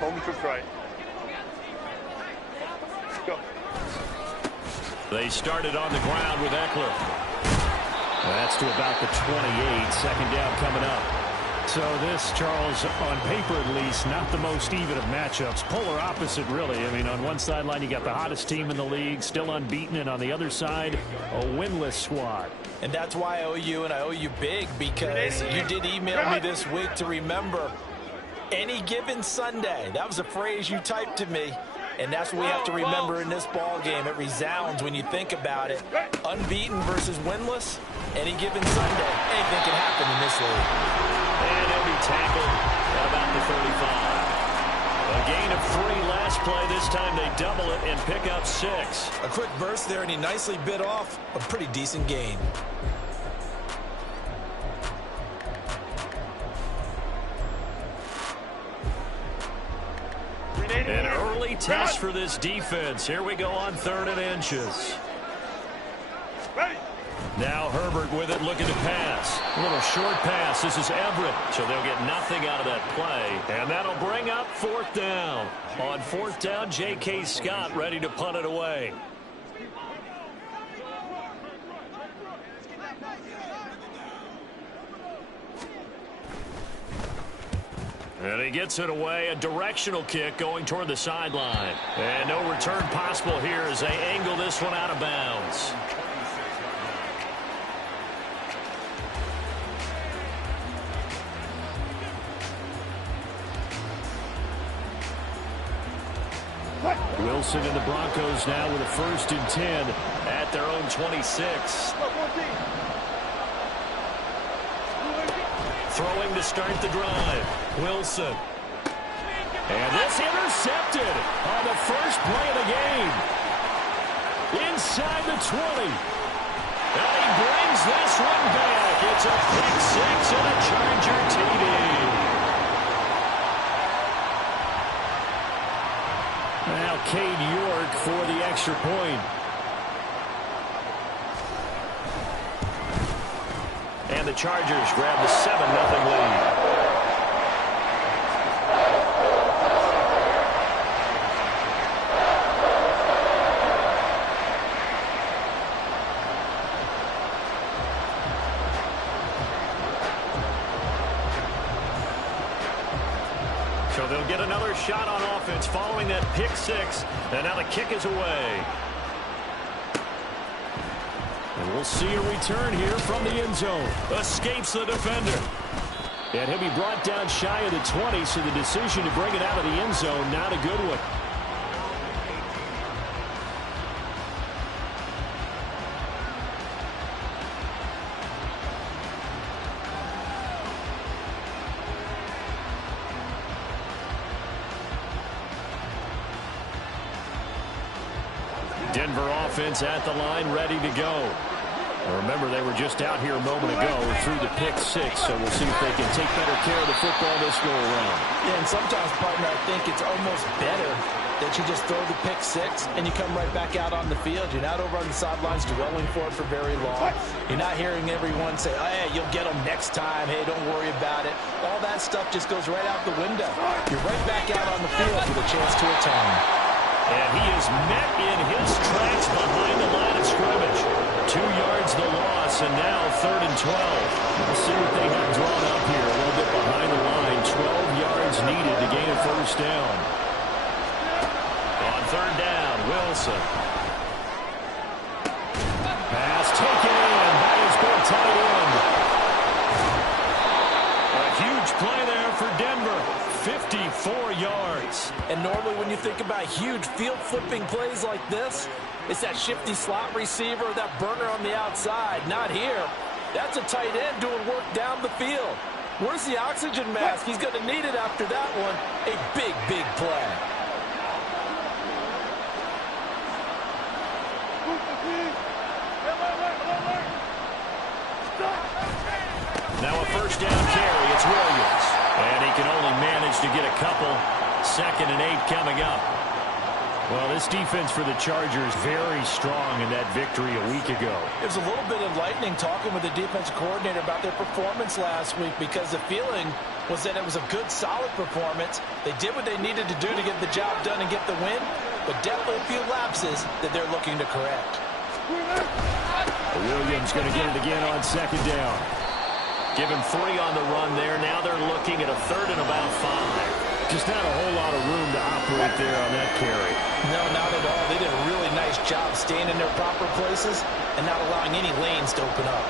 Hold me to strike. Go. They started on the ground with Eckler. That's to about the 28. Second down coming up. So this, Charles, on paper at least, not the most even of matchups. Polar opposite, really. I mean, on one sideline, you got the hottest team in the league, still unbeaten, and on the other side, a winless squad. And that's why I owe you, and I owe you big, because you did email me this week to remember any given Sunday. That was a phrase you typed to me, and that's what we have to remember in this ball game. It resounds when you think about it. Unbeaten versus winless, any given Sunday. Anything can happen in this league. And he'll be tackled at about the 35. A gain of 3 last play. This time they double it and pick up 6. A quick burst there, and he nicely bit off a pretty decent gain. An early test for this defense. Here we go on 3rd and inches. Now Herbert with it, looking to pass. A little short pass. This is Everett. So they'll get nothing out of that play. And that'll bring up 4th down. On 4th down, J.K. Scott ready to punt it away. And he gets it away. A directional kick going toward the sideline. And no return possible here as they angle this one out of bounds. Wilson and the Broncos now with a 1st and 10 at their own 26. Throwing to start the drive. Wilson. And this intercepted on the first play of the game. Inside the 20. And he brings this one back. It's a pick 6 and a Charger TD. Now Cade York for the extra point. And the Chargers grab the 7-0 lead. So they'll get another shot on offense following that pick 6. And now the kick is away. And we'll see a return here from the end zone. Escapes the defender. And he'll be brought down shy of the 20, so the decision to bring it out of the end zone, not a good one. Denver offense at the line, ready to go. Remember, they were just out here a moment ago through the pick 6, so we'll see if they can take better care of the football this go around. Yeah, and sometimes, partner, I think it's almost better that you just throw the pick 6 and you come right back out on the field. You're not over on the sidelines dwelling for it for very long. You're not hearing everyone say, oh, hey, you'll get them next time. Hey, don't worry about it. All that stuff just goes right out the window. You're right back out on the field with a chance to atone. And he is met in his tracks behind the line of scrimmage. 2 yards the loss, and now 3rd and 12. We'll see what they have drawn up here. A little bit behind the line. 12 yards needed to gain a 1st down. On 3rd down, Wilson. Pass taken in by his big tight end. A huge play there for Denver. 54 yards. And normally when you think about huge field-flipping plays like this, it's that shifty slot receiver, that burner on the outside. Not here. That's a tight end doing work down the field. Where's the oxygen mask? He's going to need it after that one. A big, big play. Now a 1st down carry. It's Williams. And he can only manage to get a couple. 2nd and 8 coming up. Well, this defense for the Chargers very strong in that victory a week ago. It was a little bit enlightening talking with the defensive coordinator about their performance last week because the feeling was that it was a good, solid performance. They did what they needed to do to get the job done and get the win, but definitely a few lapses that they're looking to correct. Williams going to get it again on second down. Give him 3 on the run there. Now they're looking at a third and about 5. Just not a whole lot of room to operate there on that carry. No, not at all. They did a really nice job staying in their proper places and not allowing any lanes to open up.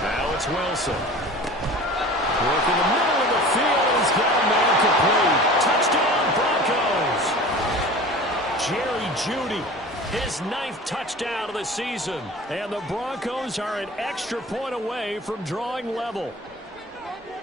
Now it's Wilson. Work in the middle of the field. He's got a man complete. Touchdown, Broncos. Jerry Jeudy, his 9th touchdown of the season. And the Broncos are an extra point away from drawing level.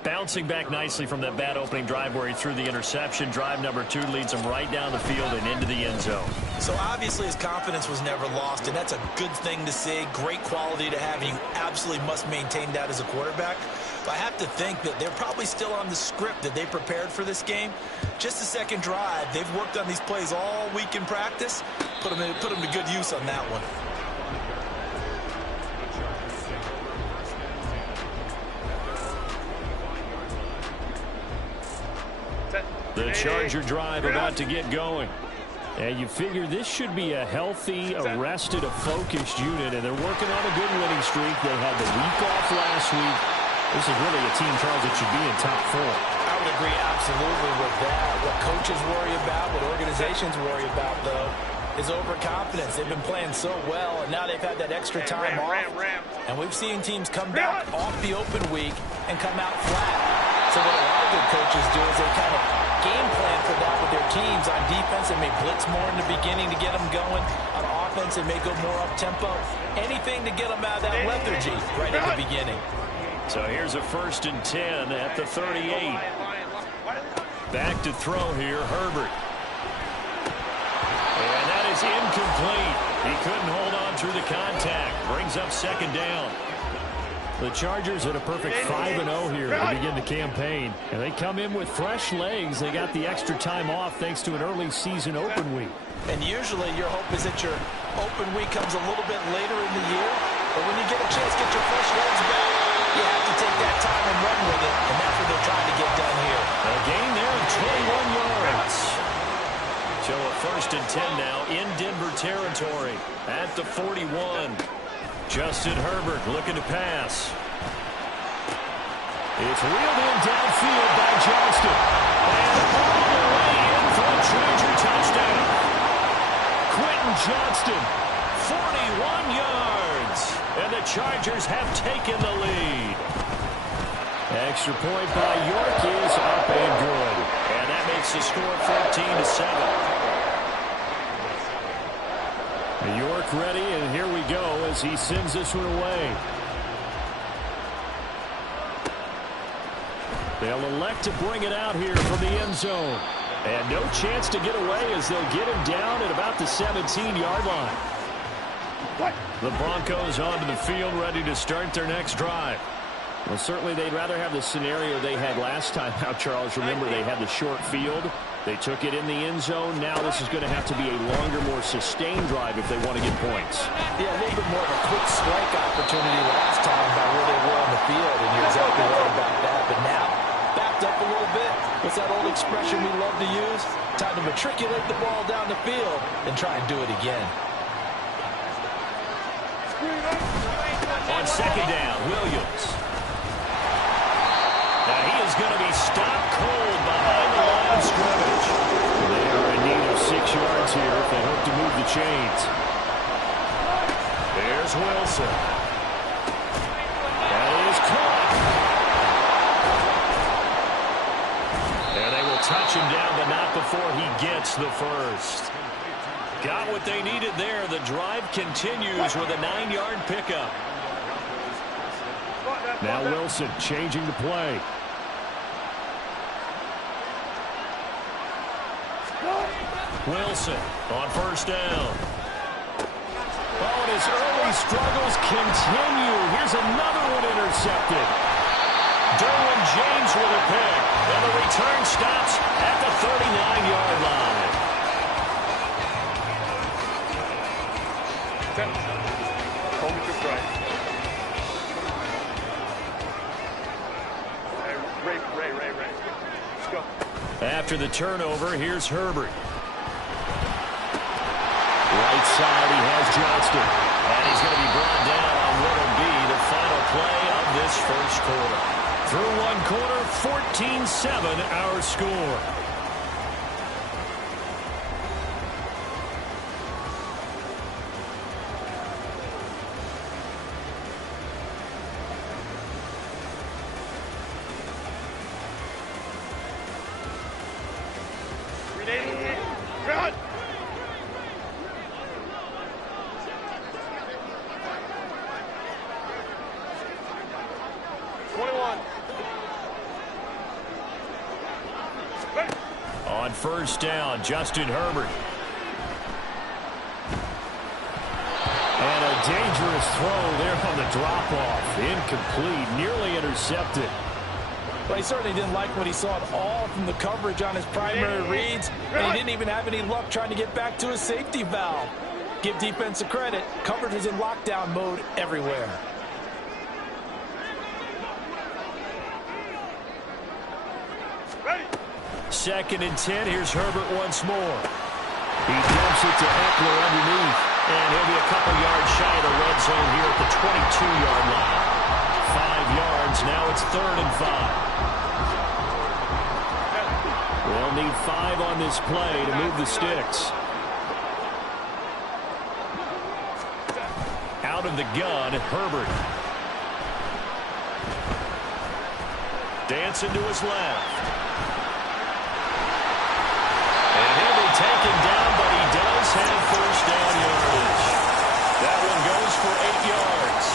Bouncing back nicely from that bad opening drive where he threw the interception. Drive number 2 leads him right down the field and into the end zone. So obviously his confidence was never lost, and that's a good thing to see. Great quality to have, and you absolutely must maintain that as a quarterback. But I have to think that they're probably still on the script that they prepared for this game. Just the second drive. They've worked on these plays all week in practice. Put them to good use on that one. The Charger drive about to get going. And you figure this should be a healthy, arrested, a focused unit, and they're working on a good winning streak. They had the week off last week. This is really a team, Charles, that should be in top 4. I would agree absolutely with that. What coaches worry about, what organizations worry about, though, is overconfidence. They've been playing so well, and now they've had that extra time off. And we've seen teams come back off the open week and come out flat. So what a lot of good coaches do is they kind of game plan for that with their teams. On defense, they may blitz more in the beginning to get them going. On offense, they may go more up-tempo. Anything to get them out of that lethargy right at the beginning. So here's a 1st and 10 at the 38. Back to throw here, Herbert. And that is incomplete. He couldn't hold on through the contact. Brings up 2nd down. The Chargers at a perfect 5-0 here to begin the campaign. And they come in with fresh legs. They got the extra time off thanks to an early season open week. And usually your hope is that your open week comes a little bit later in the year. But when you get a chance to get your fresh legs back, you have to take that time and run with it. And that's what they're trying to get done here. A gain there of 21 yards. So a 1st and 10 now in Denver territory at the 41. Justin Herbert looking to pass. It's reeled in downfield by Johnston. And all the way in for a Charger touchdown. Quentin Johnston, 41 yards. And the Chargers have taken the lead. Extra point by York is up and good. And that makes the score 14-7. York ready, and here we go as he sends this one away. They'll elect to bring it out here from the end zone. And no chance to get away as they'll get him down at about the 17-yard line. The Broncos onto the field ready to start their next drive. Well, certainly they'd rather have the scenario they had last time out, Charles. Remember, they had the short field. They took it in the end zone. Now this is going to have to be a longer, more sustained drive if they want to get points. Yeah, a little bit more of a quick strike opportunity last time by where they were on the field, and you're exactly right about that. But now, backed up a little bit. What's that old expression we love to use? Time to matriculate the ball down the field and try and do it again. On 2nd down, Williams. Now he is going to be stopped cold behind the line of scrimmage. They are in need of 6 yards here if they hope to move the chains. There's Wilson. That is caught. And they will touch him down, but not before he gets the first. Got what they needed there. The drive continues with a 9-yard pickup. Now Wilson changing the play. Wilson on 1st down. Oh, and his early struggles continue. Here's another one intercepted. Derwin James with a pick. And the return stops at the 39-yard line. Hold me to strike. Ray. Let's go. After the turnover, here's Herbert. Right side, he has Johnston. And he's going to be brought down on what'll be the final play of this first quarter. Through one quarter, 14-7 our score. Run! On first down, Justin Herbert. And a dangerous throw there on the drop-off. Incomplete, nearly intercepted. But he certainly didn't like what he saw at all from the coverage on his primary reads. And he didn't even have any luck trying to get back to his safety valve. Give defense a credit. Coverage was in lockdown mode everywhere. Second and 10. Here's Herbert once more. He dumps it to Eckler underneath. And he'll be a couple yards shy of the red zone here at the 22-yard line. 5 yards. Now it's 3rd and 5. They'll need 5 on this play to move the sticks. Out of the gun, Herbert. Dancing to his left. And he'll be taken down, but he does have first down yardage. That one goes for 8 yards.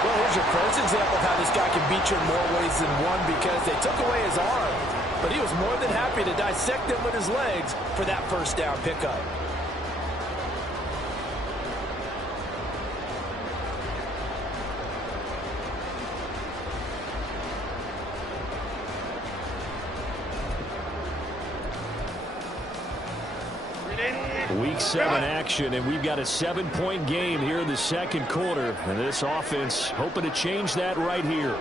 Well, here's your first example of how this guy can beat you in more ways than one, because they took away his arm. But he was more than happy to dissect them with his legs for that first down pickup. Week 7 action, and we've got a 7-point game here in the second quarter. And this offense hoping to change that right here.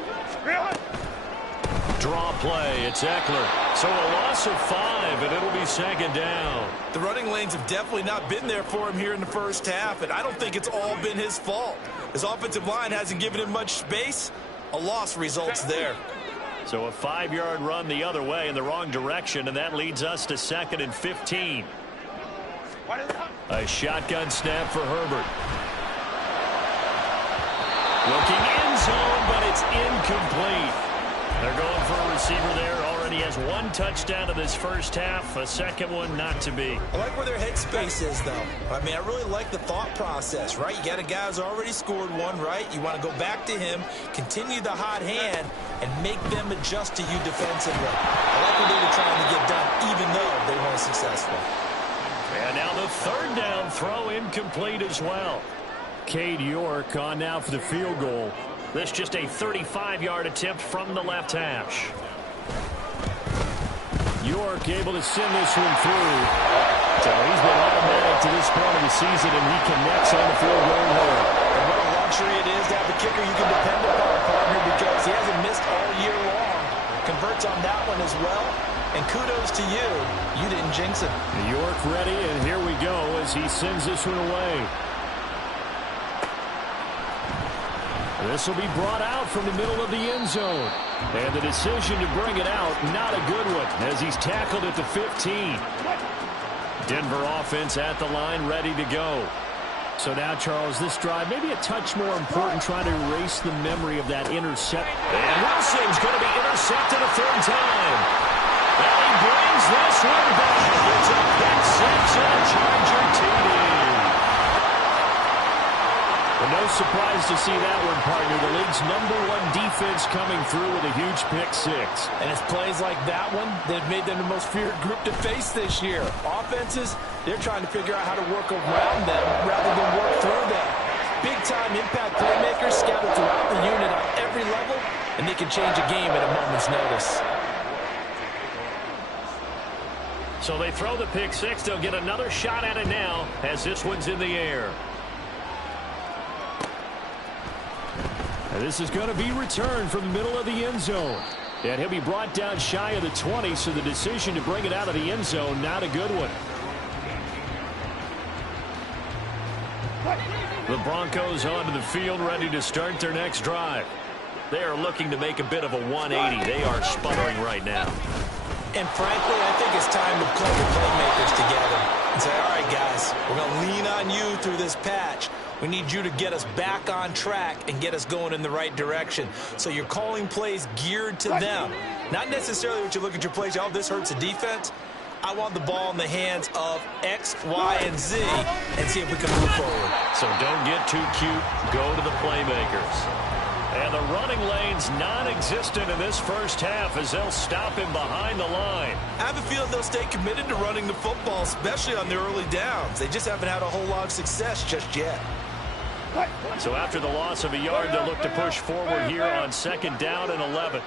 Draw play, it's Eckler. So a loss of 5, and it'll be second down. The running lanes have definitely not been there for him here in the first half, and I don't think it's all been his fault. His offensive line hasn't given him much space. A loss results there. So a 5-yard run the other way in the wrong direction, and that leads us to 2nd and 15. A shotgun snap for Herbert. Looking end zone, but it's incomplete. They're going for a receiver there. Already has 1 touchdown in this first half. A second one not to be. I like where their headspace is, though. I mean, I really like the thought process, right? You got a guy who's already scored 1, right? You want to go back to him, continue the hot hand, and make them adjust to you defensively. I like what they were trying to get done, even though they weren't successful. And now the 3rd down throw incomplete as well. Cade York on now for the field goal. This just a 35-yard attempt from the left hash. York able to send this one through. So he's been automatic to this point of the season, and he connects on the field goal hole. And what a luxury it is to have a kicker you can depend upon, partner, because he hasn't missed all year long. Converts on that one as well. And kudos to you. You didn't jinx it. York ready, and here we go as he sends this one away. This will be brought out from the middle of the end zone. And the decision to bring it out, not a good one, as he's tackled at the 15. Denver offense at the line, ready to go. So now, Charles, this drive maybe a touch more important, trying to erase the memory of that intercept. And Wilson's going to be intercepted a 3rd time. And he brings this one back. It's a pick 6 and a Charger TD. Well, no surprise to see that one, partner. The league's #1 defense coming through with a huge pick 6. And it's plays like that one that have made them the most feared group to face this year. Offenses, they're trying to figure out how to work around them rather than work through them. Big-time impact playmakers scattered throughout the unit on every level, and they can change a game at a moment's notice. So they throw the pick six. They'll get another shot at it now as this one's in the air. And this is going to be returned from the middle of the end zone. And he'll be brought down shy of the 20, so the decision to bring it out of the end zone, not a good one. The Broncos onto the field, ready to start their next drive. They are looking to make a bit of a 180. They are sputtering right now. And frankly, I think it's time to pull the playmakers together and say, all right, guys, we're going to lean on you through this patch. We need you to get us back on track and get us going in the right direction. So you're calling plays geared to them. Not necessarily what you look at your plays, oh, this hurts the defense. I want the ball in the hands of X, Y, and Z and see if we can move forward. So don't get too cute. Go to the playmakers. And the running lane's non-existent in this first half as they'll stop him behind the line. I have a feeling they'll stay committed to running the football, especially on their early downs. They just haven't had a whole lot of success just yet. So after the loss of a yard, they'll look to push forward here on 2nd down and 11.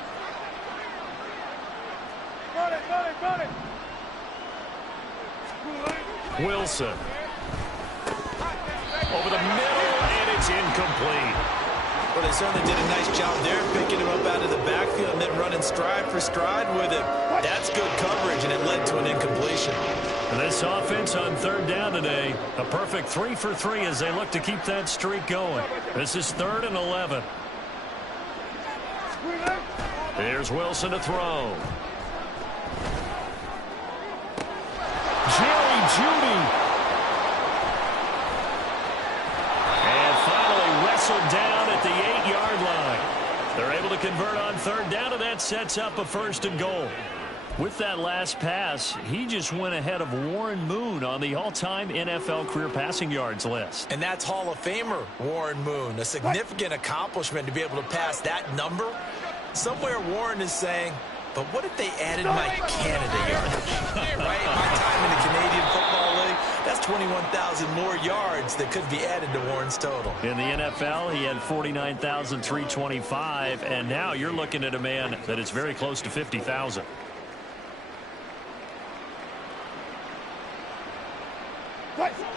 Wilson. Over the middle, and it's incomplete. Well, they certainly did a nice job there, picking him up out of the backfield and then running stride for stride with him. That's good coverage, and it led to an incompletion. And this offense on 3rd down today, a perfect 3 for 3 as they look to keep that streak going. This is 3rd and 11. Here's Wilson to throw. Jerry Jeudy. And finally wrestled down at the 8-yard line. They're able to convert on 3rd down, and that sets up a 1st and goal. With that last pass, he just went ahead of Warren Moon on the all-time NFL career passing yards list. And that's Hall of Famer Warren Moon. A significant accomplishment to be able to pass that number. Somewhere Warren is saying, but what if they added my Canada yardage? Right? My time in the Canadian Football League, that's 21,000 more yards that could be added to Warren's total. In the NFL, he had 49,325, and now you're looking at a man that is very close to 50,000.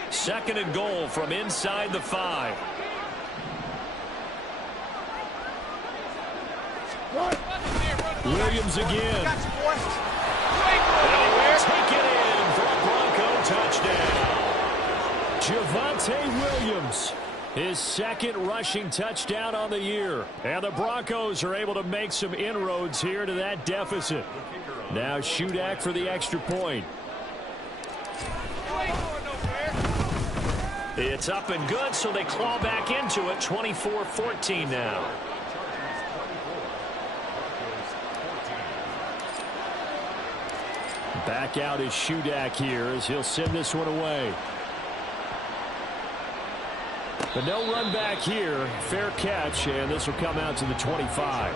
Second and goal from inside the 5. Williams again. And he will take it in for a Bronco touchdown. Javonte Williams, his 2nd rushing touchdown on the year. And the Broncos are able to make some inroads here to that deficit. Now Shudak for the extra point. It's up and good, so they claw back into it. 24-14 now. Back out is Shudak here as he'll send this one away. But no run back here. Fair catch, and this will come out to the 25.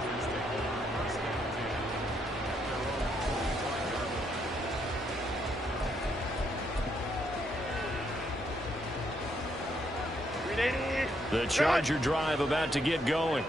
The Charger drive about to get going.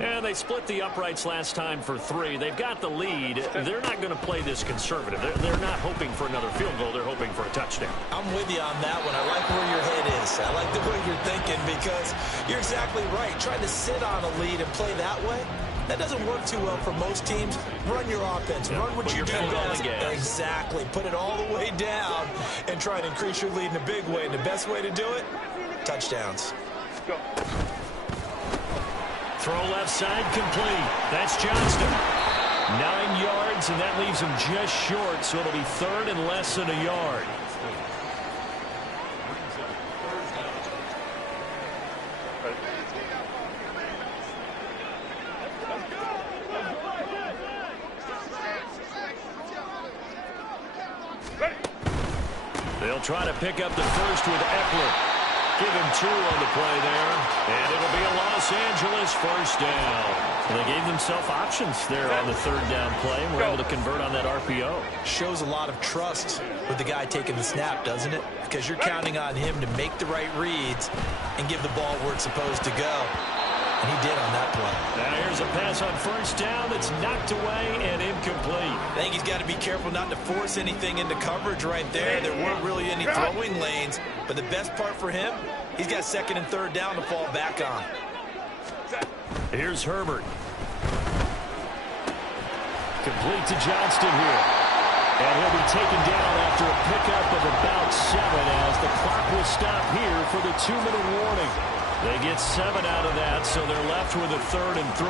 And they split the uprights last time for 3. They've got the lead. They're not going to play this conservative. They're not hoping for another field goal. They're hoping for a touchdown. I'm with you on that one. I like where your head is. I like the way you're thinking because you're exactly right. Trying to sit on a lead and play that way, that doesn't work too well for most teams. Run your offense. Run what you do best. Exactly. Put it all the way down and try and increase your lead in a big way. And the best way to do it, touchdowns. Go. Throw left side complete. That's Johnston. 9 yards, and that leaves him just short, so it'll be 3rd and less than a yard. They'll try to pick up the first with Eckler. Give him 2 on the play there, and it'll be a Los Angeles 1st down. Well, they gave themselves options there on the 3rd down play, and were able to convert on that RPO. Shows a lot of trust with the guy taking the snap, doesn't it? Because you're counting on him to make the right reads and give the ball where it's supposed to go. and he did on that play. Now here's a pass on first down that's knocked away and incomplete. I think he's got to be careful not to force anything into coverage right there. There weren't really any throwing lanes, but the best part for him, he's got second and third down to fall back on. Here's Herbert. Complete to Johnston here. And he'll be taken down after a pickup of about 7 as the clock will stop here for the 2-minute warning. They get 7 out of that, so they're left with a 3rd and 3.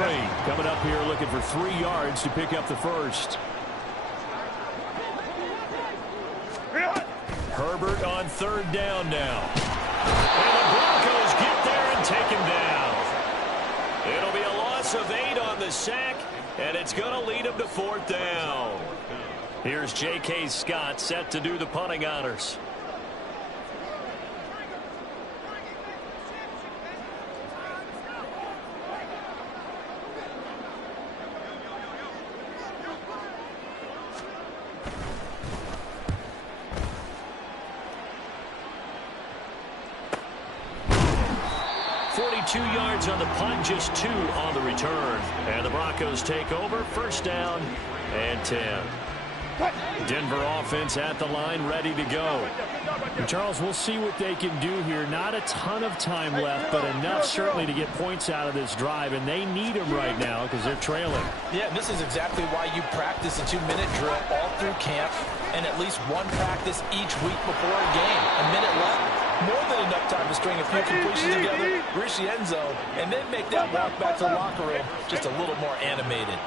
Coming up here looking for 3 yards to pick up the first. Herbert on 3rd down now. And the Broncos get there and take him down. It'll be a loss of 8 on the sack, and it's going to lead him to 4th down. Here's J.K. Scott set to do the punting honors. Yards on the punt, just 2 on the return. And the Broncos take over, 1st down and 10. Denver offense at the line, ready to go. And Charles, we'll see what they can do here. Not a ton of time left, but enough certainly to get points out of this drive, and they need them right now because they're trailing. Yeah, and this is exactly why you practice a 2-minute drill all through camp and at least one practice each week before a game. A minute left. More than enough time to string a few completions together, reach the end zone, and then make that walk back to the locker room just a little more animated.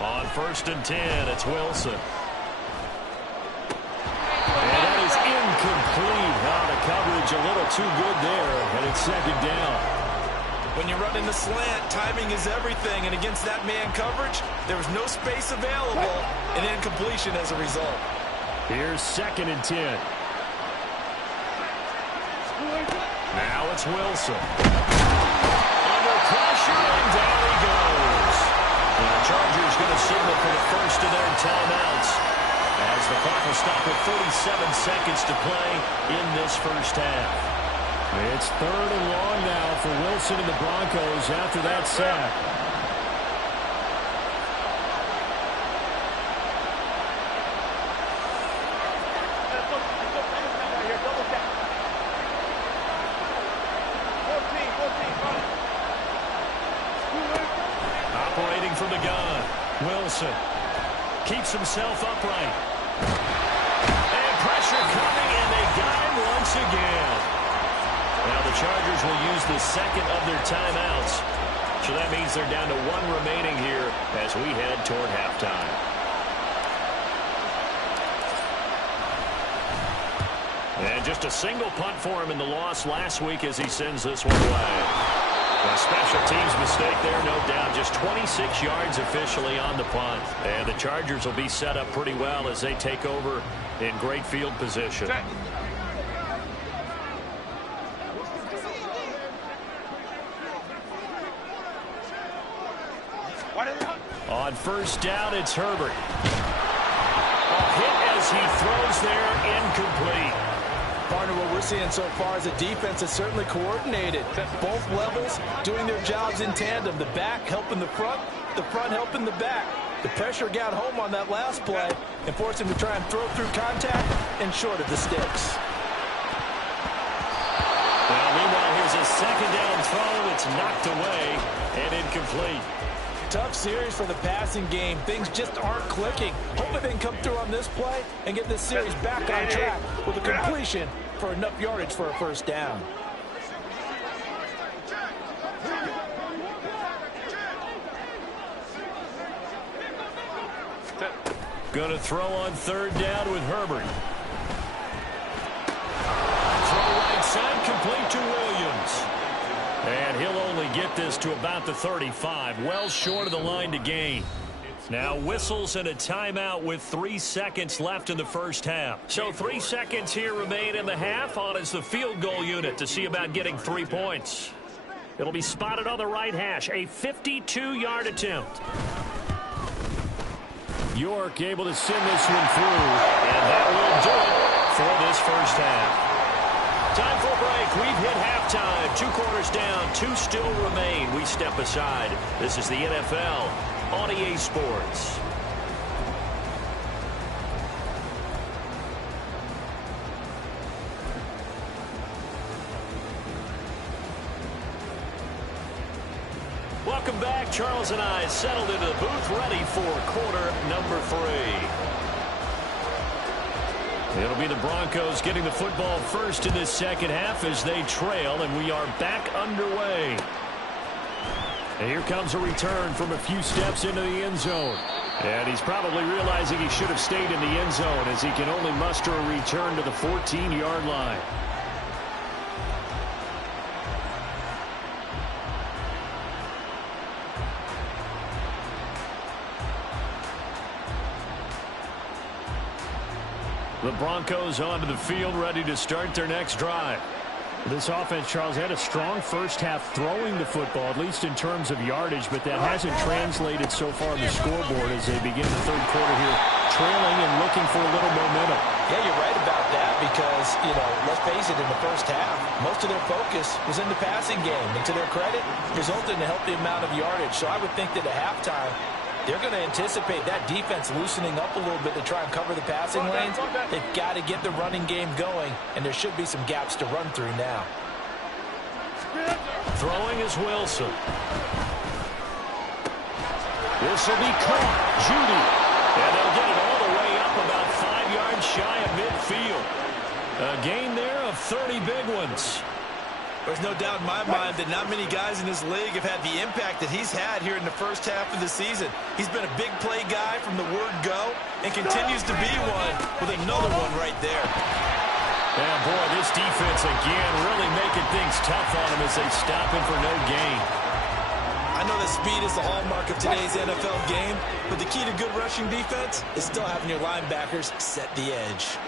On 1st and 10, it's Wilson. And that is incomplete. Now the coverage a little too good there, and it's 2nd down. When you're running the slant, timing is everything, and against that man coverage, there was no space available, and incompletion as a result. Here's 2nd and 10. Now it's Wilson. Under pressure, and down he goes. And the Chargers going to signal for the first of their timeouts as the clock will stop with 37 seconds to play in this first half. It's 3rd and long now for Wilson and the Broncos after that sack. Operating from the gun, Wilson keeps himself upright. And pressure coming, and they got him once again. Now the Chargers will use the 2nd of their timeouts. So that means they're down to 1 remaining here as we head toward halftime. And just a single punt for him in the loss last week as he sends this one away. A special teams mistake there, no doubt. Just 26 yards officially on the punt. And the Chargers will be set up pretty well as they take over in great field position. On 1st down, it's Herbert. A hit as he throws there, incomplete. Partner, what we're seeing so far is a defense that's certainly coordinated. Both levels doing their jobs in tandem. The back helping the front helping the back. The pressure got home on that last play and forced him to try and throw through contact and short of the sticks. Well, meanwhile, here's a 2nd down throw. It's knocked away and incomplete. Tough series for the passing game. Things just aren't clicking. Hopefully they can come through on this play and get this series back on track with a completion for enough yardage for a 1st down. Going to throw on 3rd down with Herbert. Throw right side, complete to Williams. And he'll only get this to about the 35, well short of the line to gain. Now whistles and a timeout with 3 seconds left in the first half. So 3 seconds here remain in the half. On is the field goal unit to see about getting 3 points. It'll be spotted on the right hash, a 52-yard attempt. York able to send this one through, and that will do it for this first half. Time for a break. We've hit halftime. 2 quarters down. 2 still remain. We step aside. This is the NFL on EA Sports. Welcome back. Charles and I settled into the booth, ready for quarter number 3. It'll be the Broncos getting the football first in this second half as they trail, and we are back underway. And here comes a return from a few steps into the end zone. And he's probably realizing he should have stayed in the end zone as he can only muster a return to the 14-yard line. The Broncos onto the field, ready to start their next drive. This offense, Charles, had a strong first half throwing the football, at least in terms of yardage, but that hasn't translated so far on the scoreboard as they begin the third quarter here, trailing and looking for a little momentum. Yeah, you're right about that because, let's face it, in the first half, most of their focus was in the passing game. And to their credit, resulted in a healthy amount of yardage. So I would think that at halftime, they're going to anticipate that defense loosening up a little bit to try and cover the passing lanes. They've got to get the running game going, and there should be some gaps to run through now. Throwing is Wilson. This will be caught. Judy. And they'll get it all the way up about 5 yards shy of midfield. A gain there of 30 big ones. There's no doubt in my mind that not many guys in this league have had the impact that he's had here in the first half of the season. He's been a big play guy from the word go and continues to be one with another one right there. Yeah, boy, this defense again really making things tough on him as they stop him for no gain. I know that speed is the hallmark of today's NFL game, but the key to good rushing defense is still having your linebackers set the edge.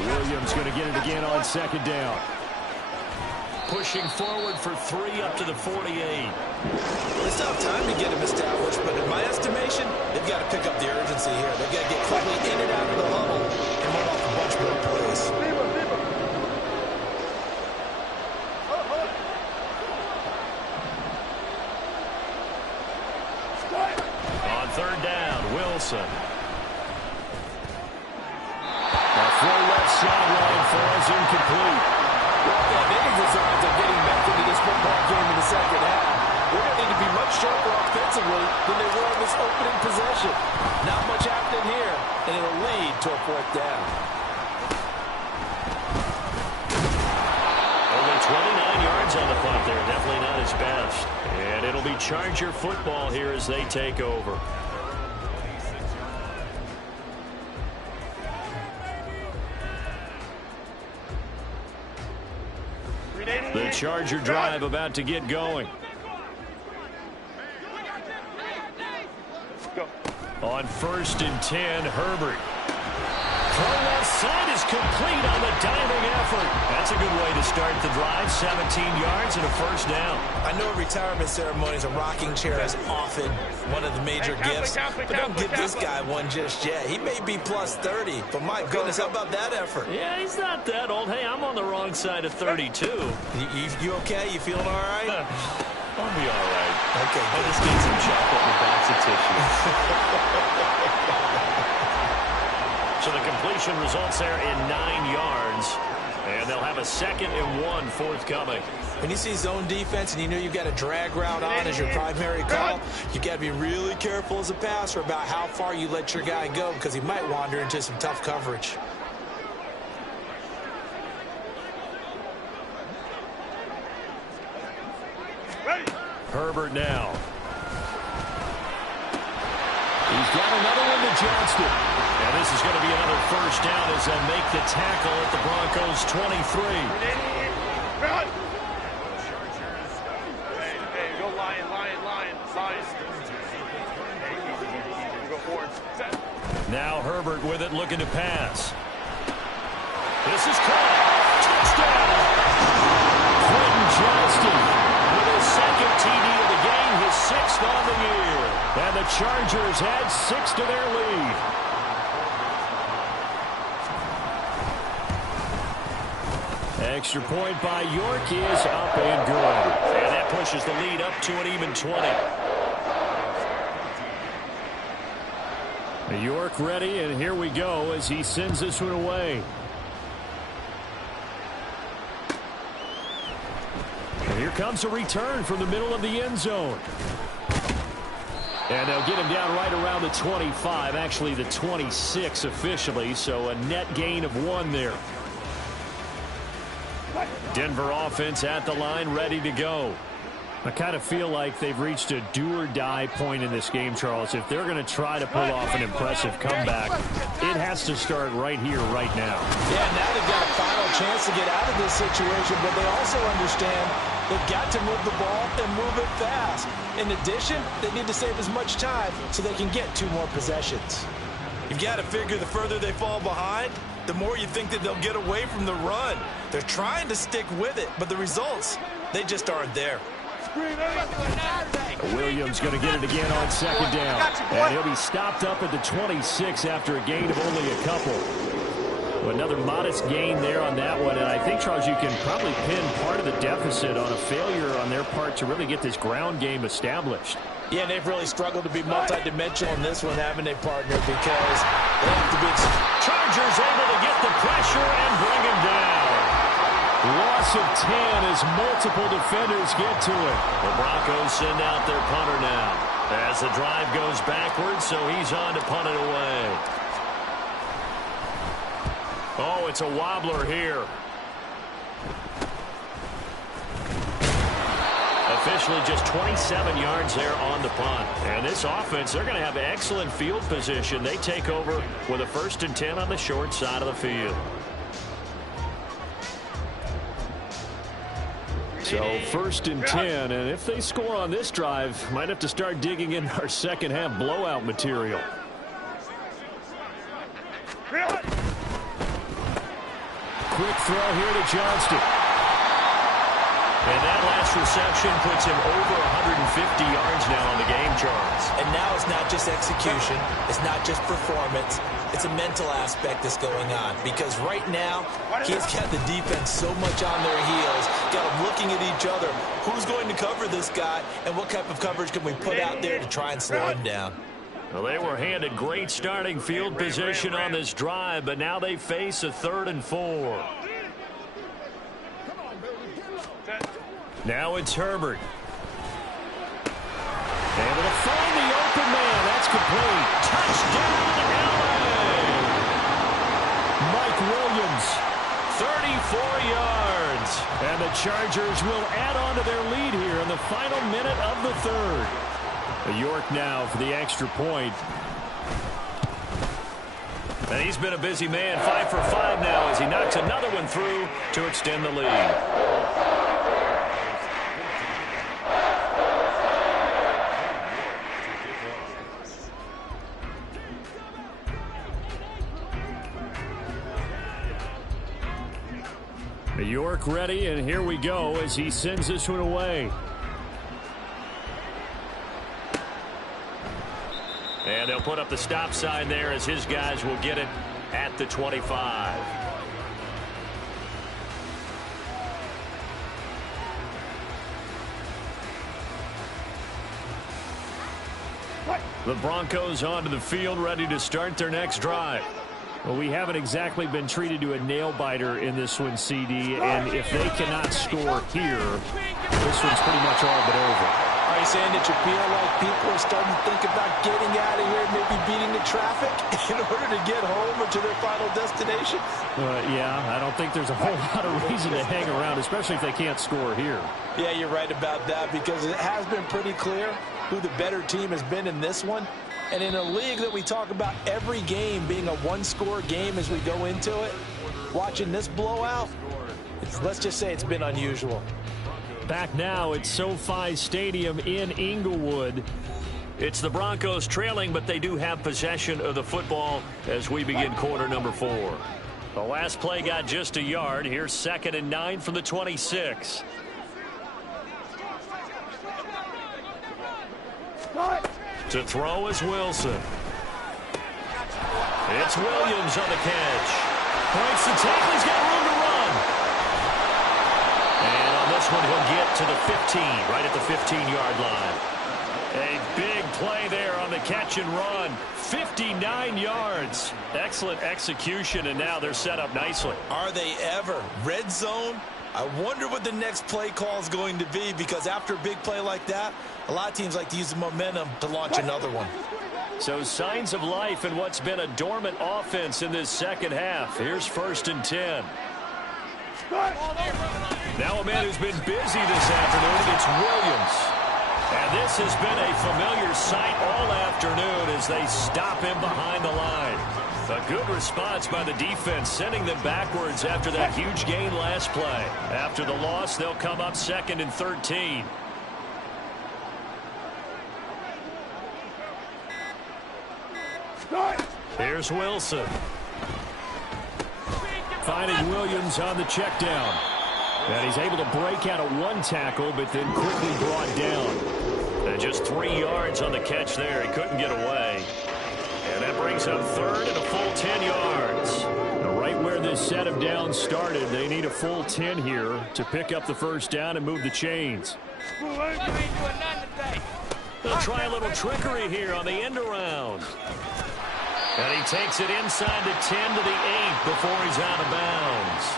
Williams going to get it again on second down. Pushing forward for 3 up to the 48. It's not time to get him established, but in my estimation, they've got to pick up the urgency here. They've got to get quickly in and out of the huddle and run off a bunch more plays. On third down, Wilson. Throw left sideline falls incomplete. Well, they have any designs of getting back into this football game in the second half. They're going to need to be much sharper offensively than they were in this opening possession. Not much happening here, and it'll lead to a 4th down. Only 29 yards on the punt there. Definitely not his best. And it'll be Charger football here as they take over. The Charger drive about to get going. On 1st and 10, Herbert. Throw left side is complete on the diving effort. That's a good way to start the drive. 17 yards and a 1st down. I know at retirement ceremonies, a rocking chair is often one of the major gifts, but don't give this guy one just yet. He may be plus 30, but my goodness, how about that effort? Yeah, he's not that old. Hey, I'm on the wrong side of 32. You okay? You feeling all right? I'll be all right. Okay. I just need some chocolate and a box of tissue. So the completion results there in 9 yards. And they'll have a 2nd and 1 forthcoming. When you see zone defense and you know you've got a drag route on as your primary call, you've got to be really careful as a passer about how far you let your guy go because he might wander into some tough coverage. Herbert now. He's got another one to Johnston. And this is going to be another 1st down as they'll make the tackle at the Broncos 23. Hey, go lion. Go forward. Set. Now Herbert with it, looking to pass. This is caught. Touchdown. Quentin Johnston with his 2nd TD of the game, his 6th on the year. And the Chargers add 6 to their lead. Extra point by York is up and good. And that pushes the lead up to an even 20. York ready, and here we go as he sends this one away. And here comes a return from the middle of the end zone. And they'll get him down right around the 25, actually the 26 officially, so a net gain of 1 there. Denver offense at the line, ready to go. I kind of feel like they've reached a do-or-die point in this game, Charles. If they're going to try to pull off an impressive comeback, it has to start right here, right now. Yeah, now they've got a final chance to get out of this situation, but they also understand they've got to move the ball and move it fast. In addition, they need to save as much time so they can get 2 more possessions. You've got to figure the further they fall behind, the more you think that they'll get away from the run. They're trying to stick with it, but the results, they just aren't there. Williams going to get it again on 2nd down. And he'll be stopped up at the 26 after a gain of only a couple. Another modest gain there on that one. And I think, Charles, you can probably pin part of the deficit on a failure on their part to really get this ground game established. Yeah, they've really struggled to be multidimensional in this one, haven't they, partner? Because they have to be... Chargers able to get the pressure and bring him down. Loss of 10 as multiple defenders get to it. The Broncos send out their punter now as the drive goes backwards, so he's on to punt it away. Oh, it's a wobbler here. Officially just 27 yards there on the punt. And this offense, they're going to have excellent field position. They take over with a 1st and 10 on the short side of the field. So 1st and 10, and if they score on this drive, might have to start digging in our second half blowout material. Quick throw here to Johnston. And that last reception puts him over 150 yards now on the game, Charles. And now it's not just execution. It's not just performance. It's a mental aspect that's going on. Because right now, he's got the defense so much on their heels. Got them looking at each other. Who's going to cover this guy? And what type of coverage can we put out there to try and slow him down? Well, they were handed great starting field position on this drive, but now they face a 3rd and 4. Now it's Herbert. Able to find the open man. That's complete. Touchdown, LA! Mike Williams, 34 yards. And the Chargers will add on to their lead here in the final minute of the 3rd. York now for the extra point. And he's been a busy man, 5 for 5 now as he knocks another one through to extend the lead. York ready, and here we go as he sends this one away. And they'll put up the stop sign there as his guys will get it at the 25. The Broncos onto the field, ready to start their next drive. Well, we haven't exactly been treated to a nail-biter in this one, CD, and if they cannot score here, this one's pretty much all but over. Are you saying that you feel like people are starting to think about getting out of here, maybe beating the traffic in order to get home or to their final destination? Yeah, I don't think there's a whole lot of reason to hang around, especially if they can't score here. Yeah, you're right about that, because it has been pretty clear who the better team has been in this one. And in a league that we talk about every game being a one-score game as we go into it, watching this blowout, let's just say it's been unusual. Back now at SoFi Stadium in Inglewood. It's the Broncos trailing, but they do have possession of the football as we begin quarter number 4. The last play got just a yard. Here's 2nd and 9 from the 26. To throw is Wilson. It's Williams on the catch. Points the tackle. He's got room to run. one he'll get to the 15, right at the 15-yard line. A big play there on the catch and run. 59 yards. Excellent execution, and now they're set up nicely. Are they ever? Red zone? I wonder what the next play call is going to be, because after a big play like that, a lot of teams like to use the momentum to launch another one. So signs of life in what's been a dormant offense in this second half. Here's 1st and 10. Now a man who's been busy this afternoon, it's Williams. And this has been a familiar sight all afternoon as they stop him behind the line. A good response by the defense, sending them backwards after that huge gain last play. After the loss, they'll come up 2nd and 13. Here's Wilson. Finding Williams on the check down. And he's able to break out of one tackle, but then quickly brought down. And just 3 yards on the catch there. He couldn't get away. And that brings up 3rd and a full 10 yards. Now, right where this set of downs started, they need a full 10 here to pick up the 1st down and move the chains. They'll try a little trickery here on the end around. And he takes it inside the 10 to the 8 before he's out of bounds.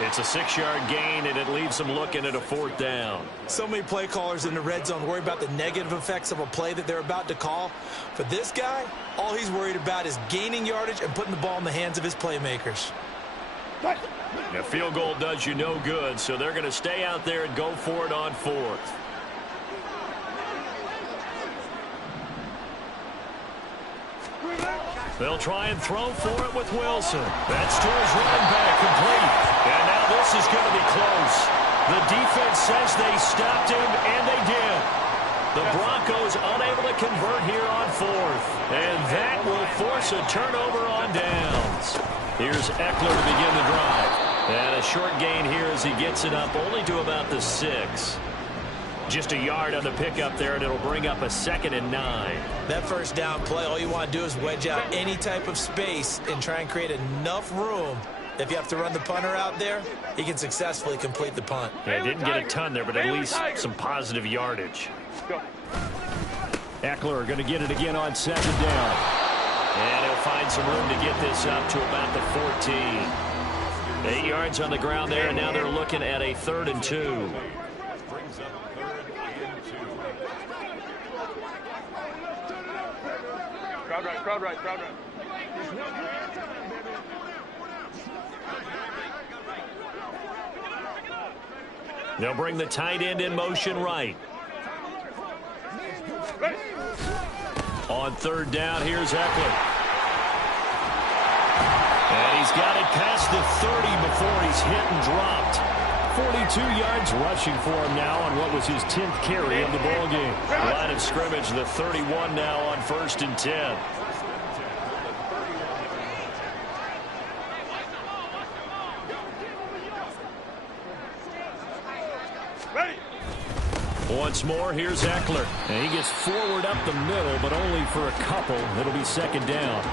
It's a 6-yard gain, and it leaves them looking at a 4th down. So many play callers in the red zone worry about the negative effects of a play that they're about to call. For this guy, all he's worried about is gaining yardage and putting the ball in the hands of his playmakers. A field goal does you no good, so they're going to stay out there and go for it on 4th. They'll try and throw for it with Wilson. That's to his running back, complete. And now this is going to be close. The defense says they stopped him, and they did. The Broncos unable to convert here on 4th. And that will force a turnover on downs. Here's Eckler to begin the drive. And a short gain here as he gets it up only to about the 6. Just a yard on the pickup there, and it'll bring up a 2nd and 9. That 1st down play, all you want to do is wedge out any type of space and try and create enough room. If you have to run the punter out there, he can successfully complete the punt. Yeah, didn't get a ton there, but at least some positive yardage. Eckler going to get it again on 2nd down. And he'll find some room to get this up to about the 14. 8 yards on the ground there, and now they're looking at a 3rd and 2. Crowd right, crowd right, crowd right. They'll bring the tight end in motion right. On 3rd down, here's Eckler. And he's got it past the 30 before he's hit and dropped. 42 yards rushing for him now on what was his 10th carry of the ball game. Line of scrimmage, the 31 now on 1st and 10. Once more, here's Eckler. And he gets forward up the middle, but only for a couple. It'll be 2nd down.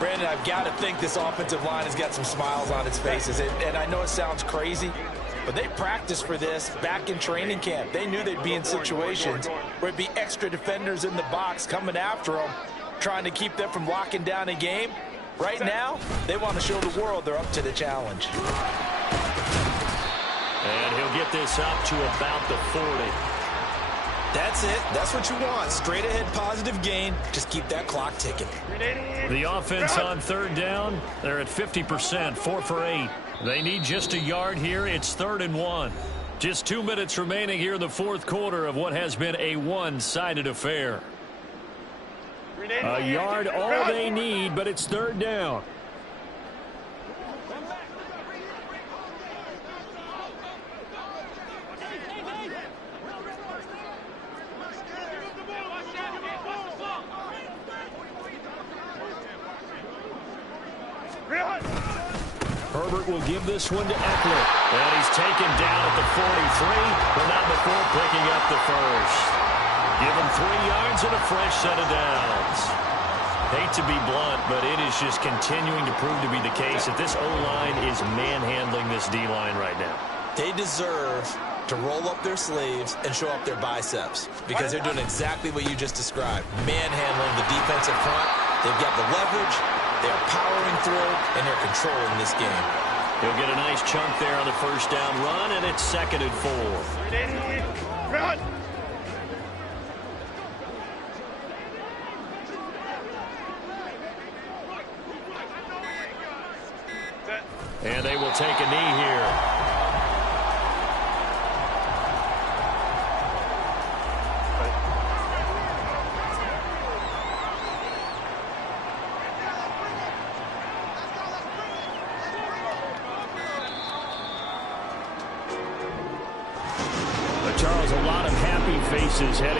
Brandon, I've got to think this offensive line has got some smiles on its faces. And I know it sounds crazy, but they practiced for this back in training camp. They knew they'd be in situations where it'd be extra defenders in the box coming after them, trying to keep them from locking down a game. Right now, they want to show the world they're up to the challenge. And he'll get this up to about the 40. That's it. That's what you want. Straight ahead positive gain. Just keep that clock ticking. The offense on 3rd down, they're at 50%, 4 for 8. They need just a yard here. It's 3rd and 1. Just 2 minutes remaining here in the 4th quarter of what has been a one-sided affair. A yard all they need, but it's 3rd down. Herbert will give this one to Eckler. And he's taken down at the 43, but not before picking up the 1st. Give him 3 yards and a fresh set of downs. Hate to be blunt, but it is just continuing to prove to be the case that this O-line is manhandling this D-line right now. They deserve to roll up their sleeves and show up their biceps because they're doing exactly what you just described. Manhandling the defensive front. They've got the leverage. They're powering through, and they're controlling this game. He'll get a nice chunk there on the first down run, and it's 2nd and 4. Run. And they will take a knee here. But Charles, a lot of happy faces heading